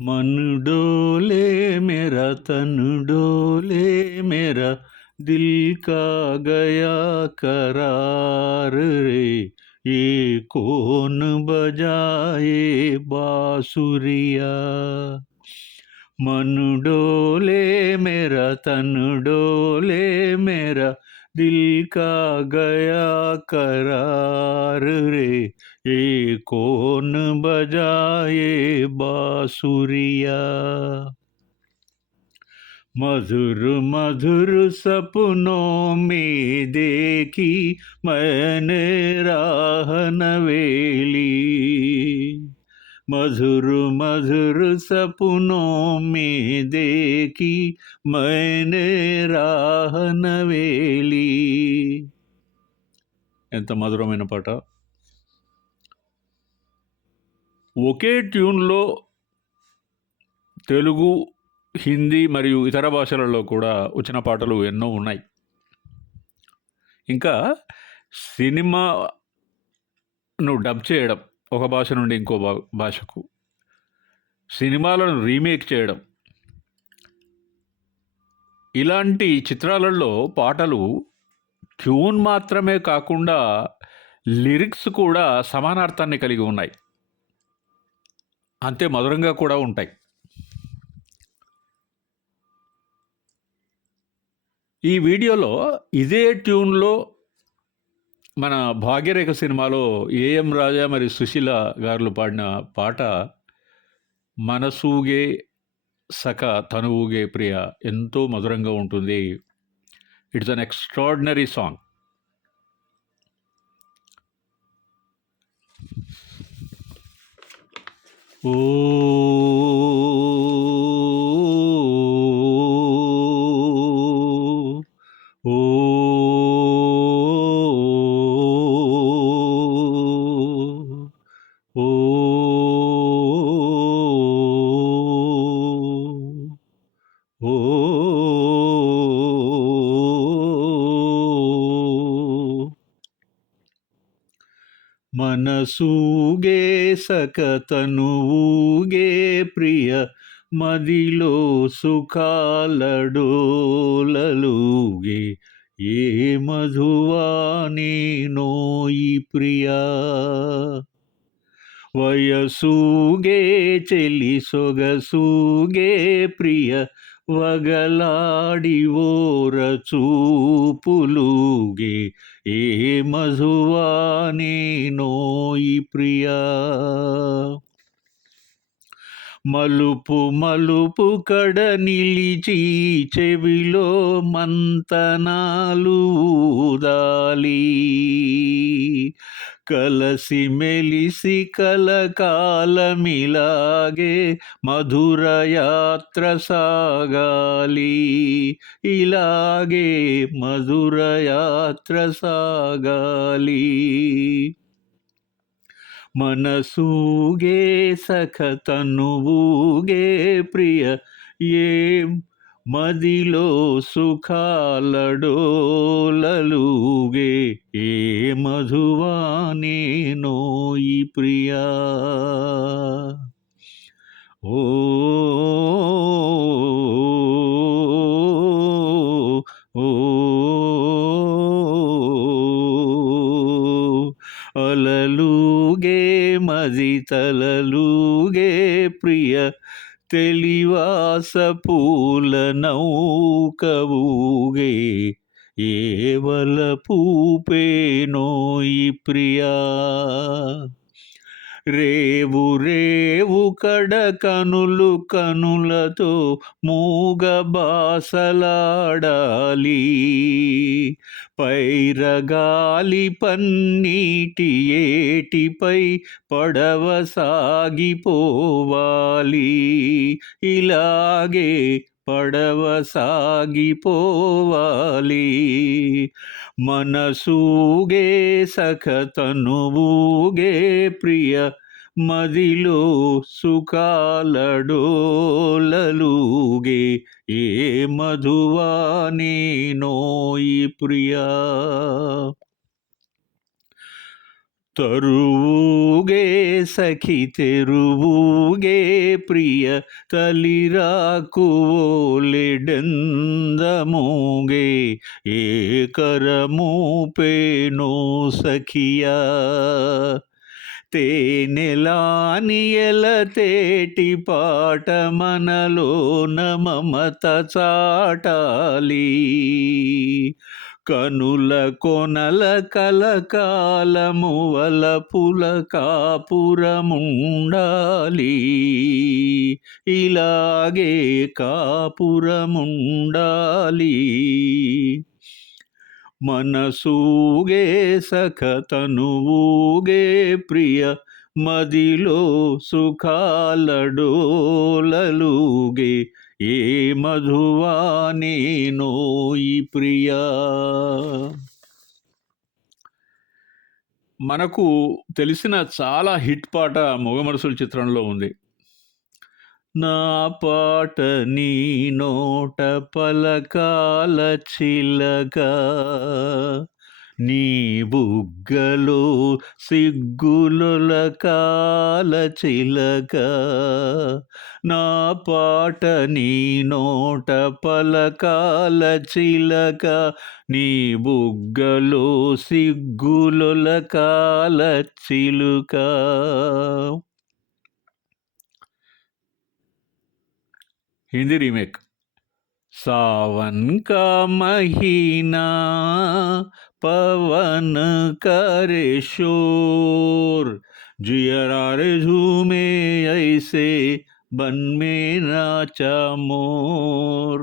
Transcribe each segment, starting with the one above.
मन डोले मेरा, तन डोले मेरा, दिल का गया करार रे। ये कौन बजाए बासुरिया? मन डोले मेरा, तन डोले मेरा, दिल का गया करार रे। ये कौन बजाए बांसुरिया मधुर मधुर सपनों में देखी मैंने राह नवेली मधुर मधुर सपनों में देखी मैंने రాహ నవేలి ఎంత మధురమైన పాట ఒకే ట్యూన్లో తెలుగు హిందీ మరియు ఇతర భాషలలో కూడా వచ్చిన పాటలు ఎన్నో ఉన్నాయి. ఇంకా సినిమాను డబ్ చేయడం ఒక భాష నుండి ఇంకో భా భాషకు. సినిమాలను రీమేక్ చేయడం. ఇలాంటి చిత్రాలలో పాటలు ట్యూన్ మాత్రమే కాకుండా లిరిక్స్ కూడా సమానార్థాన్ని కలిగి ఉన్నాయి. అంతే మధురంగా కూడా ఉంటాయి. ఈ వీడియోలో ఇదే ట్యూన్లో మన భాగ్యరేఖ సినిమాలో ఏఎం రాజా మరి సుశీల గారులు పాడిన పాట మనసూగే సఖ తనువుగే ప్రియ ఎంతో మధురంగా ఉంటుంది. ఇట్స్ అన్ ఎక్స్ట్రాడినరీ సాంగ్ ఓ ఓ ఓ ఓ మనసూగే సకతనువుగే ప్రియ మదిలో సుఖాలడోలలుగే. ఏ మధువాని నోయి ప్రియా? వయసూగే చెలి సొగసూగే ప్రియ వగలాడి ఓర చూపులుగే ఏ మధువానే నోయి ప్రియా? మలుపు మలుపు కడ నిలిచి చెవిలో మంతనాలు దాలి కలసి మెలిసి కలకాలమిలాగే మధుర యాత్ర సాగాలి. ఇలాగే మధుర యాత్ర సాగాలి. మనసూగే సఖతనువుగే ప్రియ ఏం మదిలో సుఖాలడోలలుగే ఏ మధువానే నోయి ప్రియా. ఓ అలలుగే మది తలలుగే ప్రియ తెలివాసపూ నౌకవూగే ఏవల పూపే ప్రియా? రేవు రేవు కడ కనులు కనులతో మూగ బాసలాడాలి. పైరగాలి పన్నీటి ఏటిపై పడవ సాగిపోవాలి. ఇలాగే పడవ సాగిపోవాలి. మనసూగే సఖతనువుగే ప్రియ మదిలో సుఖాలడోలలుగే. ఏ మధువాని నోయి ప్రియా? ತರುವುಗೆ ಸಖಿ ತೆರುವುಗೆ ಪ್ರಿಯ ತಲಿರಾಕುವೋಲೆಡೆಂದಮೂಗೆ ಏಕರಮೂಪೇನೋ ಸಖಿಯ తేనెలానియల తేటి పాట మనలో మమత చాటాలి కనుల కొనల కలకాలము వలపుల కాపురముండాలి. ఇలాగే కాపురముండాలి. మనసూగే సఖతనువుగే ప్రియ మదిలో సుఖాలడోలలుగే ఏ మధువా మధువానేనోయి ప్రియా? మనకు తెలిసిన చాలా హిట్ పాట మొగమరుసుల చిత్రంలో ఉంది. నా పాట నీ నోట పలకాల చిలక. నీ బుగ్గలో సిగ్గులొల కాల చిలక నా పాట నీ నోట పలకాల చిలక నీ బుగ్గలో సిగ్గులొల కాల చిలుక हिंदी रीमेक सावन का महीना पवन करे शोर जियरारे झूमे ऐसे बन में नाचा मोर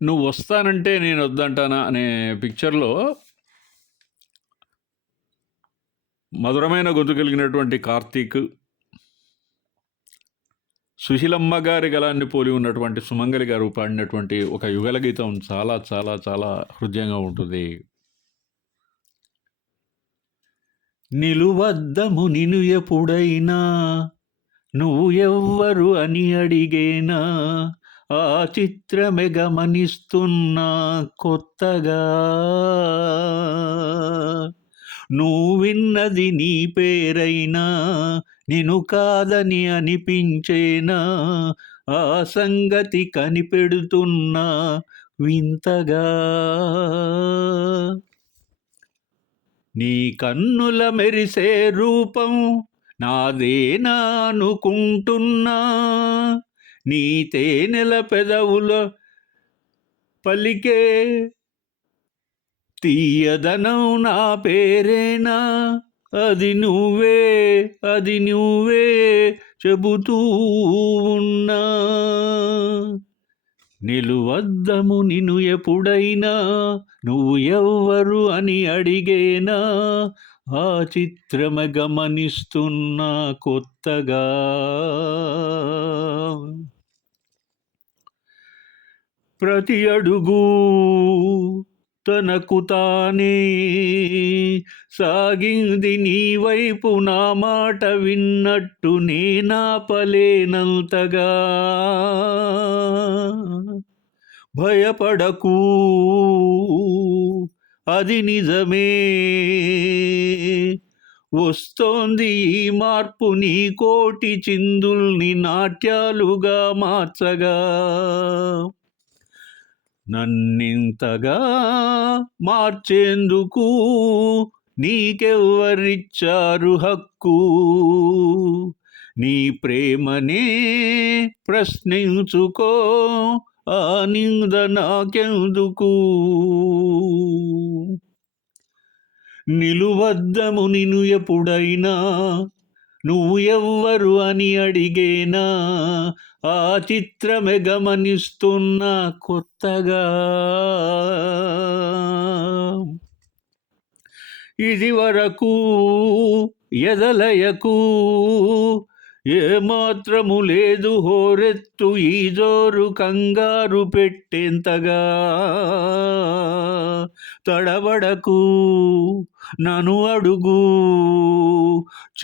నువ్వు వస్తానంటే నేను వద్దంటానా అనే పిక్చర్లో మధురమైన గొంతు కలిగినటువంటి కార్తీక్ సుశీలమ్మ గారి గలాన్ని పోలి ఉన్నటువంటి సుమంగలి గారు పాడినటువంటి ఒక యుగల గీతం చాలా చాలా చాలా హృదయంగా ఉంటుంది. నిలువద్దము నిను ఎప్పుడైనా నువ్వు ఎవ్వరు అని అడిగేనా? ఆ చిత్రమే గమనిస్తున్నా కొత్తగా. నువ్వు విన్నది నీ పేరైనా నేను కాదని అనిపించేనా? ఆ సంగతి కనిపెడుతున్నా వింతగా. నీ కన్నుల మెరిసే రూపం నాదేనా అనుకుంటున్నా? నీ తేనెల పెదవుల పలికే తీయదనం నా పేరేనా? అది నువ్వే అది నువ్వే చెబుతూ ఉన్నా. నిలువద్దము నిన్ను ఎప్పుడైనా నువ్వు ఎవ్వరు అని అడిగేనా? ఆ చిత్రమ గమనిస్తున్నా కొత్తగా. ప్రతి అడుగు తనకు తానే సాగింది నీ వైపు నా మాట విన్నట్టు నేనాపలేనంతగా. భయపడకు అది నిజమే. వస్తోంది ఈ మార్పు నీ కోటి చిందుల్ని నాట్యాలుగా మార్చగా. నన్నింతగా మార్చేందుకు నీకెవ్వరిచ్చారు హక్కు? నీ ప్రేమనే ప్రశ్నించుకో ఆ నింద నాకెందుకు? నిలువద్దము నిను ఎప్పుడైనా నువ్వు ఎవ్వరు అని అడిగేనా? ఆ చిత్రమే గమనిస్తున్నా కొత్తగా. ఇది వరకు ఎదలయకు ఏమాత్రము లేదు హోరెత్తు ఈ జోరు కంగారు పెట్టేంతగా. తడబడకు నను అడుగు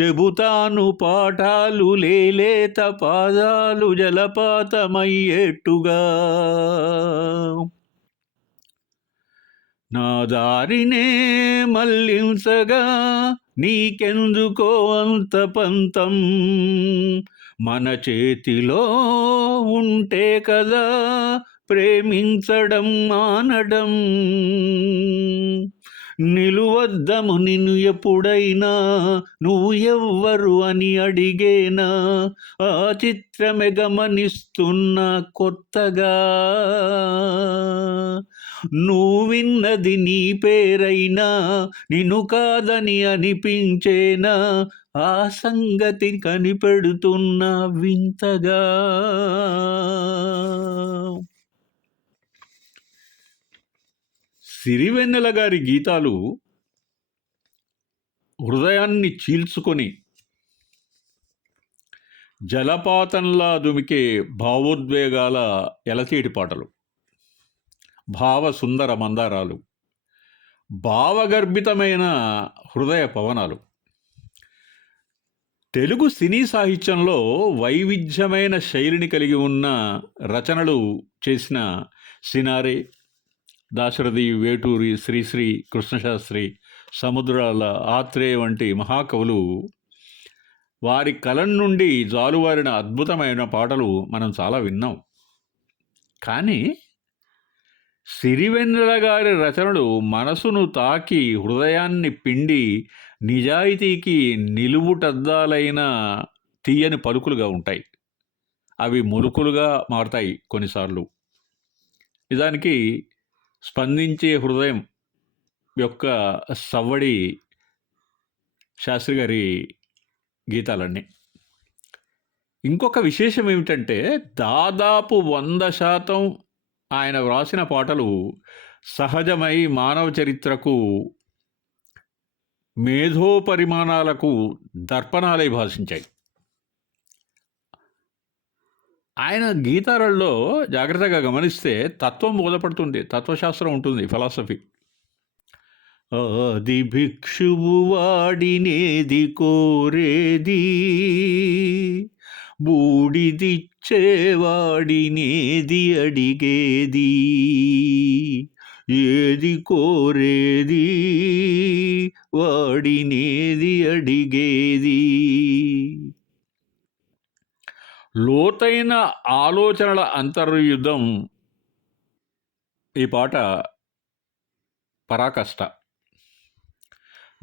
చెబుతాను పాఠాలు లేలేత పాదాలు జలపాతమయ్యేట్టుగా. నా దారినే మళ్ళించగా నీకెందుకో అంత పంతం? మన చేతిలో ఉంటే కదా ప్రేమించడం మానడం. నిలువద్దము నిన్ను ఎప్పుడైనా నువ్వు ఎవ్వరు అని అడిగేనా? ఆ చిత్రమే గమనిస్తున్న కొత్తగా. నువ్వు విన్నది నీ పేరైనా నిన్ను కాదని అనిపించేనా? ఆ సంగతి కనిపెడుతున్న వింతగా. సిరివెన్నెల గారి గీతాలు హృదయాన్ని చీల్చుకొని జలపాతంలా దుమికే భావోద్వేగాల ఎలతీటి పాటలు. భావ సుందర మందారాలు. భావగర్భితమైన హృదయ పవనాలు. తెలుగు సినీ సాహిత్యంలో వైవిధ్యమైన శైలిని కలిగి ఉన్న రచనలు చేసిన సినారే దాశరథి వేటూరి శ్రీశ్రీ కృష్ణశాస్త్రి సముద్రాల ఆత్రేయ వంటి మహాకవులు వారి కలం నుండి జాలువారిన అద్భుతమైన పాటలు మనం చాలా విన్నాం. కానీ సిరివెన్నెల గారి రచనలు మనసును తాకి హృదయాన్ని పిండి నిజాయితీకి నిలువుటద్దాలైన తీయని పలుకులుగా ఉంటాయి. అవి మురుకులుగా మారతాయి కొన్నిసార్లు. నిజానికి స్పందించే హృదయం యొక్క సవ్వడి శాస్త్రి గారి గీతాలన్నీ. ఇంకొక విశేషం ఏమిటంటే దాదాపు వంద శాతం ఆయన వ్రాసిన పాటలు సహజమై మానవ చరిత్రకు మేధోపరిమాణాలకు దర్పణాలై భాషించాయి. ఆయన గీతాలలో జాగ్రత్తగా గమనిస్తే తత్వం బోధపడుతుంది తత్వశాస్త్రం ఉంటుంది ఫిలాసఫీ. ఆది భిక్షువు వాడినేది కోరేది బూడిదిచ్చేవాడినేది అడిగేది? ఏది కోరేది? వాడినేది అడిగేది? లోతైన ఆలోచనల అంతర్యుద్ధం ఈ పాట పరాకష్ట.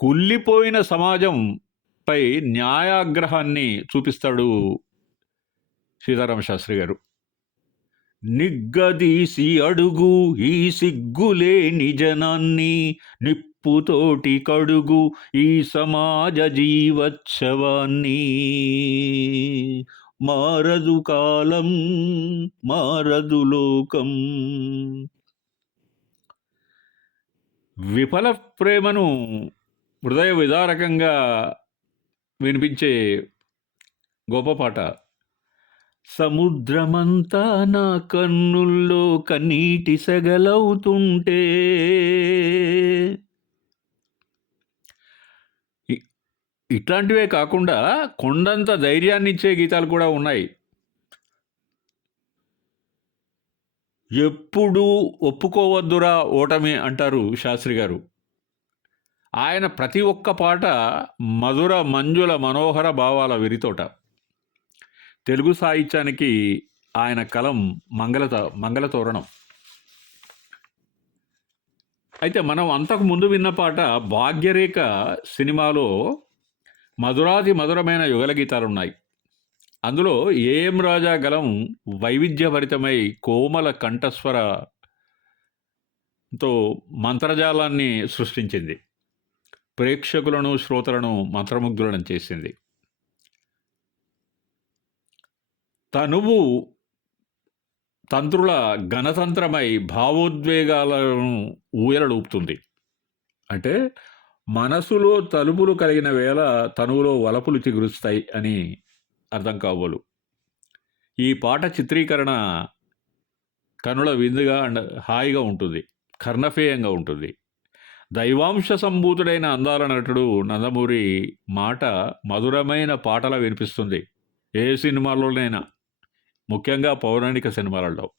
కుళ్ళిపోయిన సమాజంపై న్యాయాగ్రహాన్ని చూపిస్తాడు సీతారామ శాస్త్రి గారు. నిగ్గదీసి అడుగు ఈ సిగ్గులే నిజనాన్ని నిప్పుతోటి కడుగు ఈ సమాజ జీవోత్సవాన్ని. మారదు కాలం మారదు లోకం. విఫల ప్రేమను హృదయ విదారకంగా వినిపించే గొప్ప పాట. సముద్రమంతా నా కన్నుల్లో కన్నీటి సెగలవుతుంటే ఇట్లాంటివే కాకుండా కొండంత ధైర్యాన్ని ఇచ్చే గీతాలు కూడా ఉన్నాయి. ఎప్పుడూ ఒప్పుకోవద్దురా ఓటమి అంటారు శాస్త్రి గారు. ఆయన ప్రతి ఒక్క పాట మధుర మంజుల మనోహర భావాల విరితోట. తెలుగు సాహిత్యానికి ఆయన కలం మంగళత మంగళతోరణం. అయితే మనం అంతకు ముందు విన్న పాట భాగ్యరేఖ సినిమాలో మధురాది మధురమైన యుగల గీతాలు ఉన్నాయి అందులో ఏఎం రాజా గలం వైవిధ్యభరితమై కోమల కంఠస్వరతో మంత్రజాలాన్ని సృష్టించింది. ప్రేక్షకులను శ్రోతలను మంత్రముగ్ధులను చేసింది. తనువు తంత్రుల గణతంత్రమై భావోద్వేగాలను ఊయలడూపుతుంది అంటే మనసులో తలుపులు కలిగిన వేళ తనువులో వలపులు చిగురుస్తాయి అని అర్థం కావోలు. ఈ పాట చిత్రీకరణ కనుల విందుగా అండ్ హాయిగా ఉంటుంది. కర్ణఫేయంగా ఉంటుంది. దైవాంశ సంభూతుడైన అందాల నటుడు నందమూరి మాట మధురమైన పాటల వినిపిస్తుంది. ఏ సినిమాలోనైనా ముఖ్యంగా పౌరాణిక సినిమాలలో.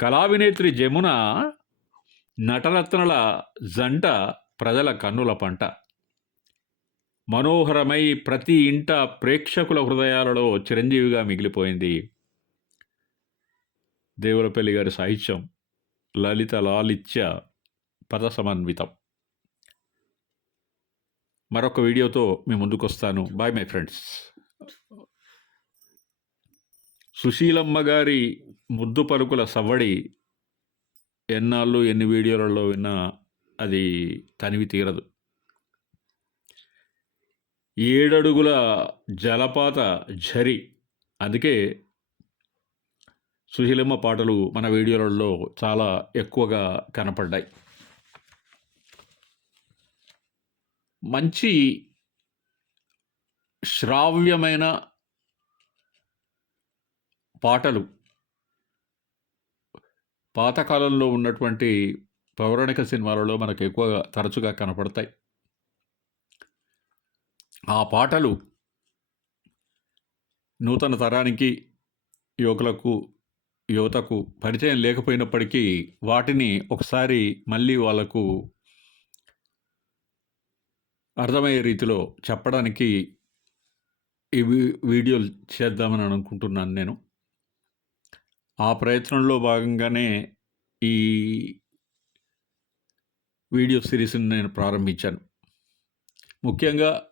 కళావినేత్రి జమున నటరత్నల జంట ప్రజల కన్నుల పంట. మనోహరమై ప్రతి ఇంట ప్రేక్షకుల హృదయాలలో చిరంజీవిగా మిగిలిపోయింది. దేవులపల్లి గారి సాహిత్యం లలిత లాలిత్య పద సమన్వితం. మరొక వీడియోతో మీ ముందుకు వస్తాను బాయ్ మై ఫ్రెండ్స్ సుశీలమ్మ గారి ముద్దు పలుకుల సవ్వడి ఎన్నాళ్ళు ఎన్ని వీడియోలలో విన్నా అది తనివి తీరదు. ఏడడుగుల జలపాత ఝరి. అందుకే సుశీలమ్మ పాటలు మన వీడియోలలో చాలా ఎక్కువగా కనపడ్డాయి. మంచి శ్రావ్యమైన పాటలు. పాతకాలంలో ఉన్నటువంటి పౌరాణిక సినిమాలలో మనకు ఎక్కువగా తరచుగా కనపడతాయి. ఆ పాటలు నూతన తరానికి యువకులకు యువతకు పరిచయం లేకపోయినప్పటికీ వాటిని ఒకసారి మళ్ళీ వాళ్ళకు అర్థమయ్యే రీతిలో చెప్పడానికి ఈ వీ- వీడియోలు చేద్దామని అనుకుంటున్నాను నేను. ఆ ప్రయత్నంలో భాగంగానే ఈ వీడియో సిరీస్ని నేను ప్రారంభించాను. ముఖ్యంగా